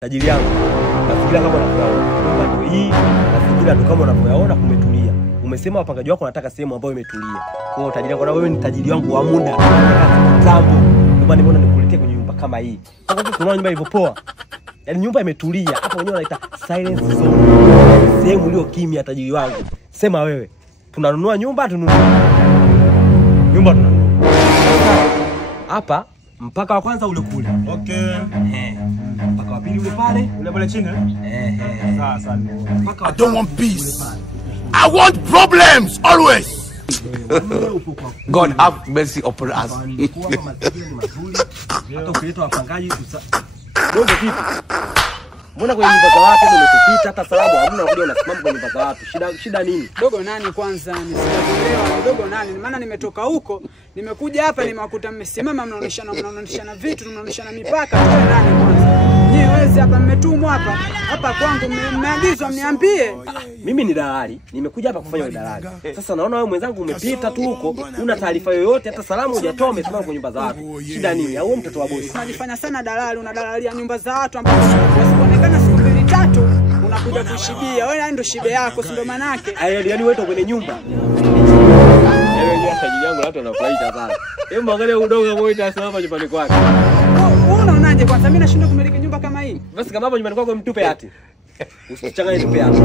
Tajiri yangu. Nafikiria kama unavyoona. Nyumba ndio hii. Nafikiria tu kama unavyoona kumetulia. Umesema wapangaji wako wanataka sehemu ambayo imetulia. Kwa hiyo tajiri yangu, na wewe ni tajiri wangu wa muda. Kitambo. Ndio maana nimeona nikuletee kwenye nyumba kama hii. Kwa sababu tunaona nyumba ilivyopoa. Yaani nyumba imetulia. Hapa wenyewe wanaita silence zone. Sehemu iliyo kimya tajiri wangu. Sema wewe. Tunanunua nyumba tununue. Nyumba tunanunua. Hapa mpaka wa kwanza ule kule. Okay. Mpaka wa pili ule pale. Ule pale chini. Sasa I don't want peace. I want problems always. God have mercy upon us. Hata ukileta wapangaji Bongo kitu. Mbona kwenye nyumba za watu umetupita hata salamu hamna, unakuja unasimama kwenye nyumba za watu. Shida nini? Dogo nani kwanza? Nisielewa dogo nani? Maana nimetoka huko, nimekuja hapa nimewakuta mmesimama mnaoneshana vitu, mnaoneshana mipaka. Wewe nani kwanza? Nyewezi hapa mmetumwa hapa kwangu mmeagizwa mniambie. Mimi ni dalali, nimekuja hapa kufanya udalali. Sasa naona wewe mwenzangu umepita tu huko, una taarifa yoyote hata salamu hujatoa, umesimama kwenye nyumba za watu. Shida nini? Au mtoto wa bosi? Unajifanya sana dalali, unadalalia nyumba za watu ambapo wasikuonekana siku 2-3 unakuja kushibia. Wewe ndio shibe yako, si ndio manake? Yaani wewe kwenye nyumba. Wewe ni tajiri yangu, watu wanafurahisha sana. Hebu angalia udogo wao itasimama nyumbani kwake. Unaonaje kwanza mimi nashindwa kumiliki nyumba kama hii? Basi kama hapo nyumbani kwako mtupe hati. Usichanganye tupe hati.